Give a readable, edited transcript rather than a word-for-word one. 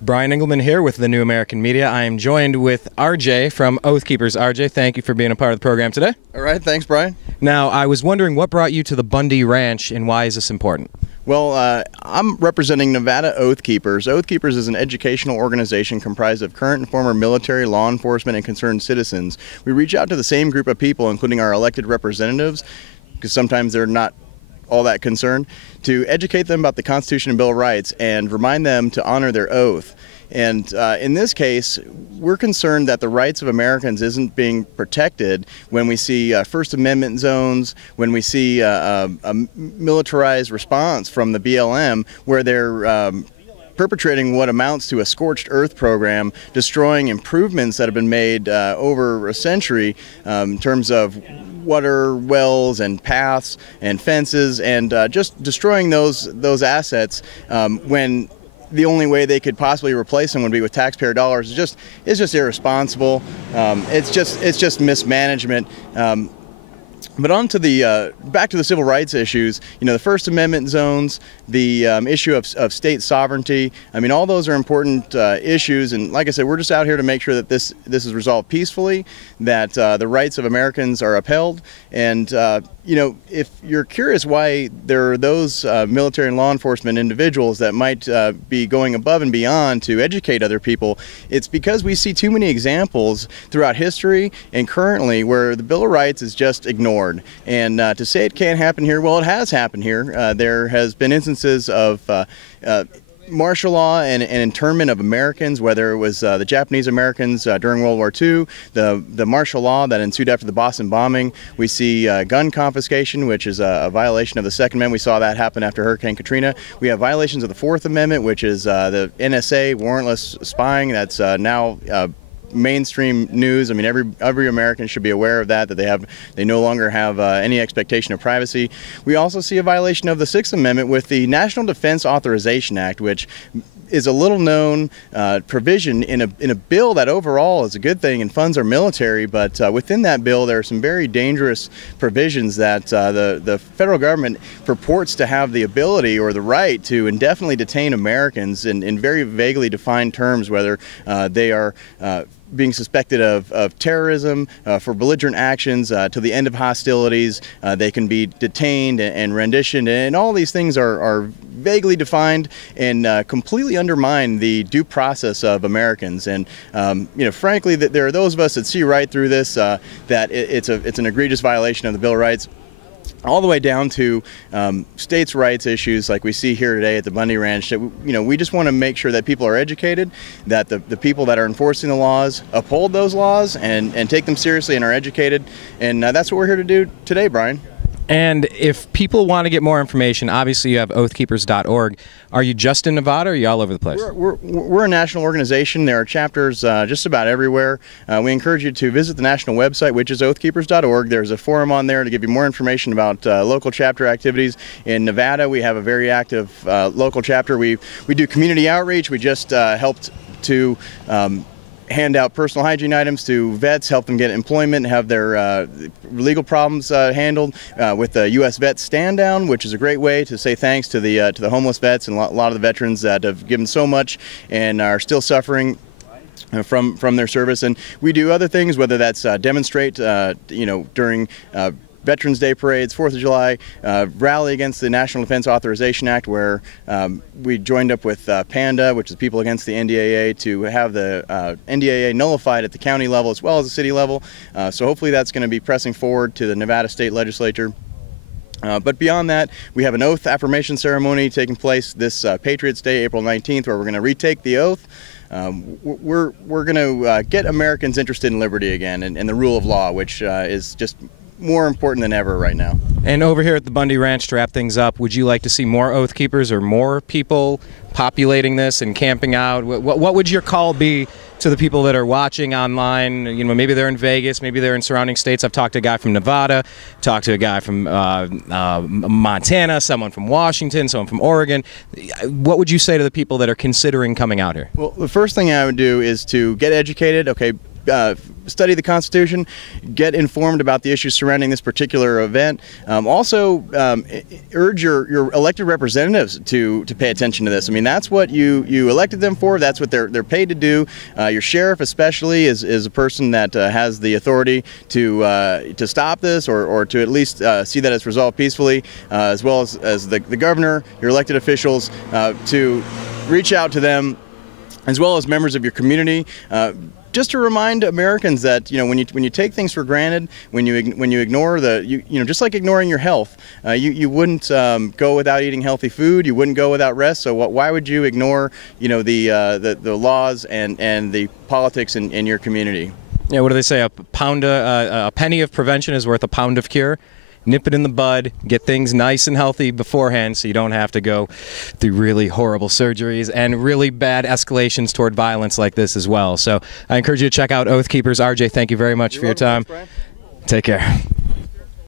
Brian Engelman here with the New American Media. I am joined with RJ from Oathkeepers. RJ, thank you for being a part of the program today. All right, thanks, Brian. Now, I was wondering what brought you to the Bundy Ranch and why is this important? Well, I'm representing Nevada Oathkeepers. Oathkeepers is an educational organization comprised of current and former military, law enforcement, and concerned citizens. We reach out to the same group of people, including our elected representatives, because sometimes they're not all that concerned, to educate them about the Constitution and Bill of Rights and remind them to honor their oath. And in this case, we're concerned that the rights of Americans isn't being protected when we see First Amendment zones, when we see a militarized response from the BLM where they're perpetrating what amounts to a scorched earth program, destroying improvements that have been made over a century in terms of water wells and paths and fences, and just destroying those assets when the only way they could possibly replace them would be with taxpayer dollars. It's just irresponsible. It's just mismanagement. But on to the back to the civil rights issues. You know, the First Amendment zones, the issue of state sovereignty. I mean, all those are important issues. And like I said, we're just out here to make sure that this is resolved peacefully, that the rights of Americans are upheld. And you know, if you're curious why there are those military and law enforcement individuals that might be going above and beyond to educate other people, it's because we see too many examples throughout history and currently where the Bill of Rights is just ignored. And to say it can't happen here, well, it has happened here. There has been instances of martial law and internment of Americans, whether it was the Japanese Americans during World War II, the martial law that ensued after the Boston bombing. We see gun confiscation, which is a violation of the Second Amendment. We saw that happen after Hurricane Katrina. We have violations of the Fourth Amendment, which is the NSA, warrantless spying, that's now mainstream news. I mean, every American should be aware of that they no longer have any expectation of privacy. We also see a violation of the Sixth Amendment with the National Defense Authorization Act, which is a little known provision in a bill that overall is a good thing and funds our military, but within that bill there are some very dangerous provisions that the federal government purports to have the ability or the right to indefinitely detain Americans in very vaguely defined terms, whether they are being suspected of terrorism, for belligerent actions, to the end of hostilities. They can be detained and renditioned, and all these things are vaguely defined and completely undermine the due process of Americans. And you know, frankly, there are those of us that see right through this, that it's an egregious violation of the Bill of Rights, all the way down to states' rights issues like we see here today at the Bundy Ranch. That, you know, we just want to make sure that people are educated, that the people that are enforcing the laws uphold those laws and take them seriously and are educated. And that's what we're here to do today, Brian. And if people want to get more information, obviously you have oathkeepers.org. Are you just in Nevada or are you all over the place? We're a national organization. There are chapters just about everywhere. We encourage you to visit the national website, which is oathkeepers.org. There's a forum on there to give you more information about local chapter activities. In Nevada, we have a very active local chapter. We do community outreach. We just helped to hand out personal hygiene items to vets, help them get employment, have their legal problems handled with the U.S. Vet Stand Down, which is a great way to say thanks to the homeless vets and a lot of the veterans that have given so much and are still suffering from their service. And we do other things, whether that's demonstrate, you know, during Veterans Day parades, 4th of July, rally against the National Defense Authorization Act, where we joined up with PANDA, which is People Against the NDAA, to have the NDAA nullified at the county level as well as the city level. So hopefully that's going to be pressing forward to the Nevada State Legislature. But beyond that, we have an oath affirmation ceremony taking place this Patriots Day, April 19th, where we're going to retake the oath. We're going to get Americans interested in liberty again and the rule of law, which is just more important than ever right now. And over here at the Bundy Ranch, to wrap things up, would you like to see more Oath Keepers or more people populating this and camping out? What would your call be to the people that are watching online? You know, maybe they're in Vegas, maybe they're in surrounding states. I've talked to a guy from Nevada, talked to a guy from Montana, someone from Washington, someone from Oregon. What would you say to the people that are considering coming out here? Well, the first thing I would do is to get educated. Okay, study the Constitution, get informed about the issues surrounding this particular event. Also, urge your elected representatives to pay attention to this. I mean, that's what you elected them for. That's what they're paid to do. Your sheriff, especially, is a person that has the authority to stop this or to at least see that it's resolved peacefully, as well as the governor, your elected officials, to reach out to them, as well as members of your community. Just to remind Americans that when you take things for granted, when you ignore just like ignoring your health, you wouldn't go without eating healthy food. You wouldn't go without rest. So why would you ignore the laws and the politics in your community? Yeah, what do they say? A penny of prevention is worth a pound of cure. Nip it in the bud, get things nice and healthy beforehand so you don't have to go through really horrible surgeries and really bad escalations toward violence like this as well. So I encourage you to check out Oathkeepers. RJ, thank you very much for your time. Thanks, Brian. Take care.